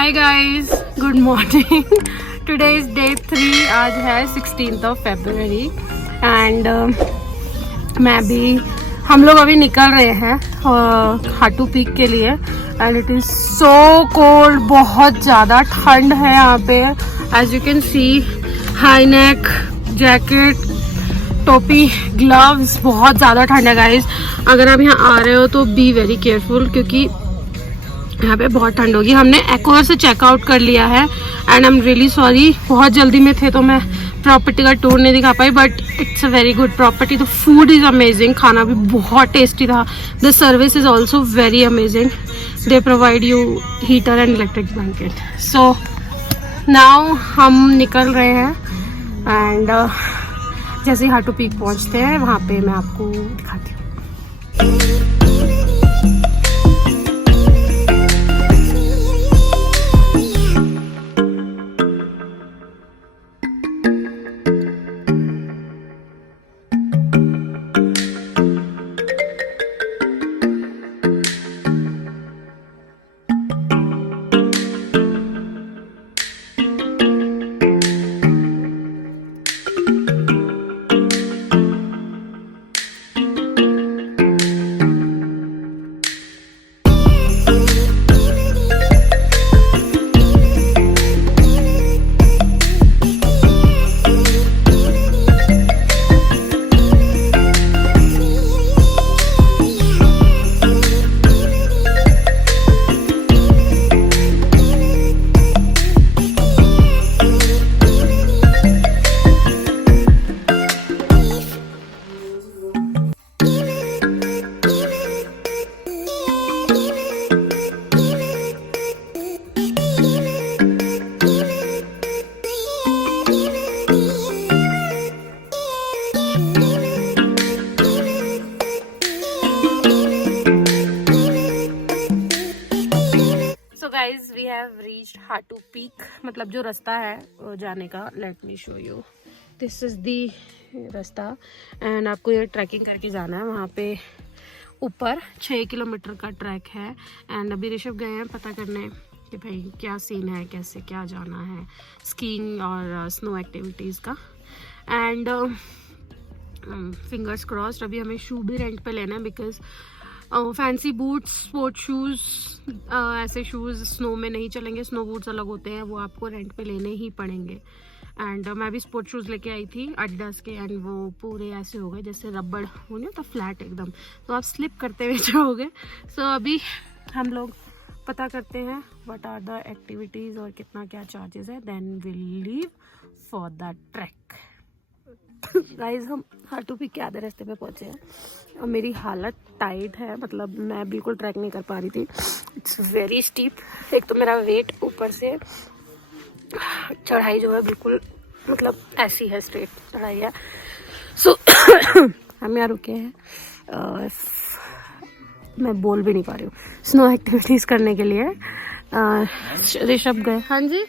Hi guys, good morning. Today is day 3। आज है 16 फरवरी and हम लोग अभी निकल रहे हैं हाटू पीक के लिए and it is so cold. बहुत ज़्यादा ठंड है यहाँ पे। As you can see, high neck jacket, टोपी, ग्लव्स, बहुत ज़्यादा ठंड है गाइस। अगर आप यहाँ आ रहे हो तो बी वेरी केयरफुल क्योंकि यहाँ पे बहुत ठंड होगी। हमने एकोवर से चेकआउट कर लिया है and I am really sorry, बहुत जल्दी में थे तो मैं प्रॉपर्टी का टूर नहीं दिखा पाई, but it's a very good property. The food is amazing, खाना भी बहुत टेस्टी था। The service is also very amazing. They provide you heater and electric blanket. So now हम निकल रहे हैं एंड जैसे ही हाटू पीक पहुँचते हैं वहाँ पे मैं आपको दिखाती हूँ। Guys we have reached Hatu peak, मतलब जो रास्ता है जाने का। Let me show you, this is the रास्ता एंड आपको ये ट्रैकिंग करके जाना है। वहाँ पे ऊपर 6 किलोमीटर का ट्रैक है एंड अभी ऋषभ गए हैं पता करने कि भाई क्या सीन है, कैसे क्या जाना है, स्कीइंग और स्नो एक्टिविटीज़ का। एंड फिंगर्स क्रॉस्ड, अभी हमें शू भी रेंट पे लेना है because fancy boots, sport shoes, ऐसे शूज़ स्नो में नहीं चलेंगे। स्नो बूट्स अलग होते हैं, वो आपको रेंट पे लेने ही पड़ेंगे। एंड मैं भी स्पोर्ट शूज़ लेके आई थी एडिडास के एंड वो पूरे ऐसे हो गए जैसे रबड़ हो नहीं होता, फ्लैट एकदम, तो आप स्लिप करते हुए जाओगे। सो अभी हम लोग पता करते हैं व्हाट आर द एक्टिविटीज़ और कितना क्या चार्जेस है, then will leave for the track. Guys हम हाटू पीक के आधे रास्ते पे पहुंचे हैं और मेरी हालत टाइट है, मतलब मैं बिल्कुल ट्रैक नहीं कर पा रही थी। It's very steep. एक तो मेरा वेट, ऊपर से चढ़ाई जो है बिल्कुल मतलब ऐसी है, स्ट्रेट चढ़ाई है। सो हम यहाँ रुके हैं, मैं बोल भी नहीं पा रही हूँ, स्नो एक्टिविटीज़ करने के लिए। ऋषभ गए, हाँ जी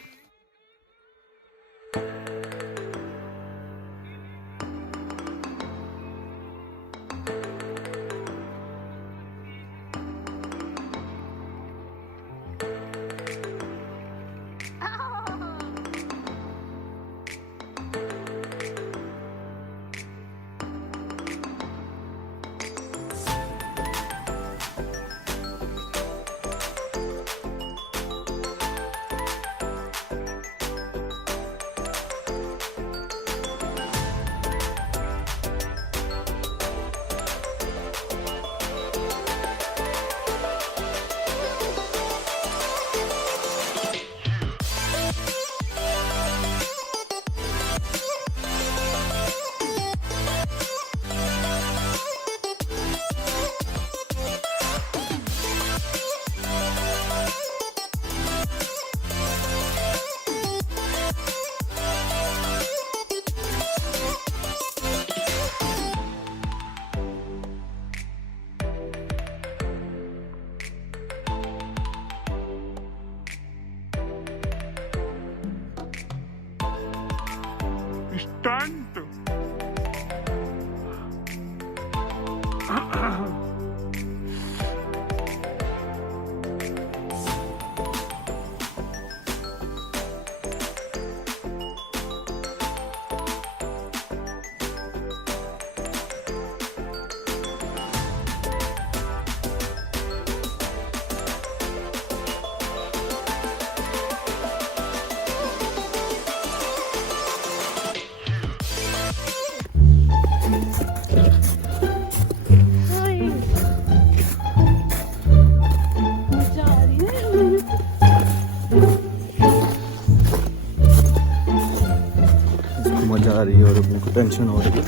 टेंशन हो रही है।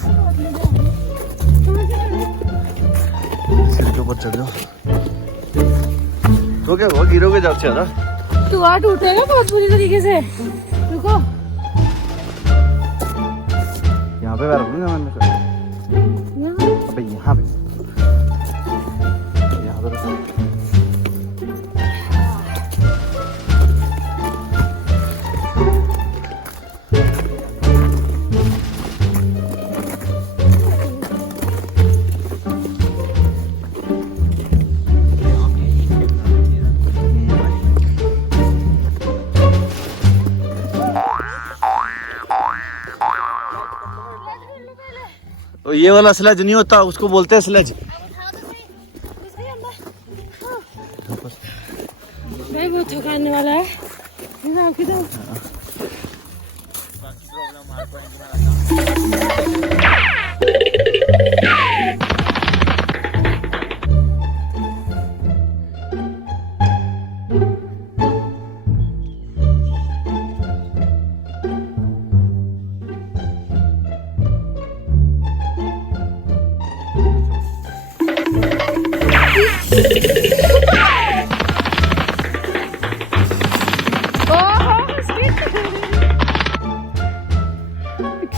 सीढ़ी के ऊपर चढ़ जाओ तो क्या हुआ, गिरोगे जब से ना तू आ टूटेगा बहुत बुरी तरीके से। रुको यहाँ पे बैठ दूंगा मैंने। अबे यहाँ पे तो ये वाला स्लेज नहीं होता, उसको बोलते हैं स्लेज। भाई बहुत थकाने वाला है।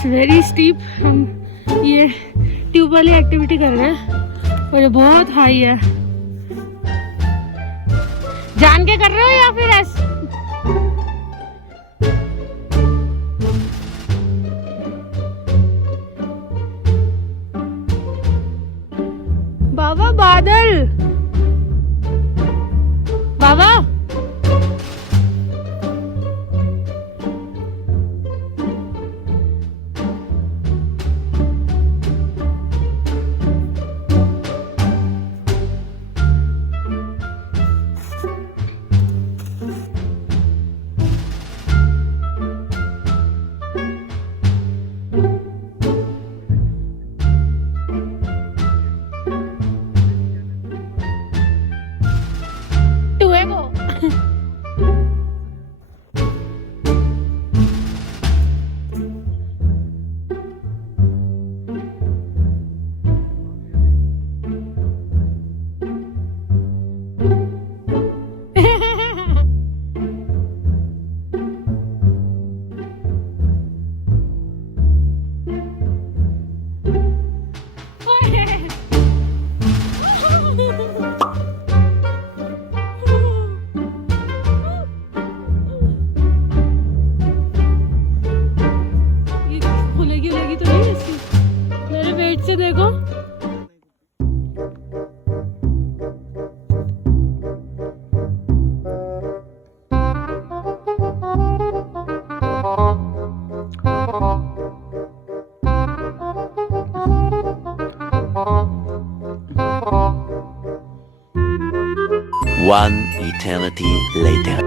Very steep. हम ये ट्यूब वाली एक्टिविटी कर रहे हैं और ये बहुत हाई है। जान के कर रहे हो या फिर ऐसे? बाबा बादल, बाबा One eternity later.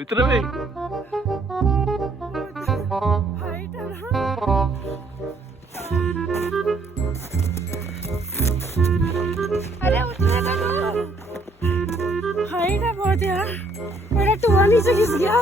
इतना में अरे उठने का हाइट है बहुत यार। मेरा टुआ नीचे घिस गया।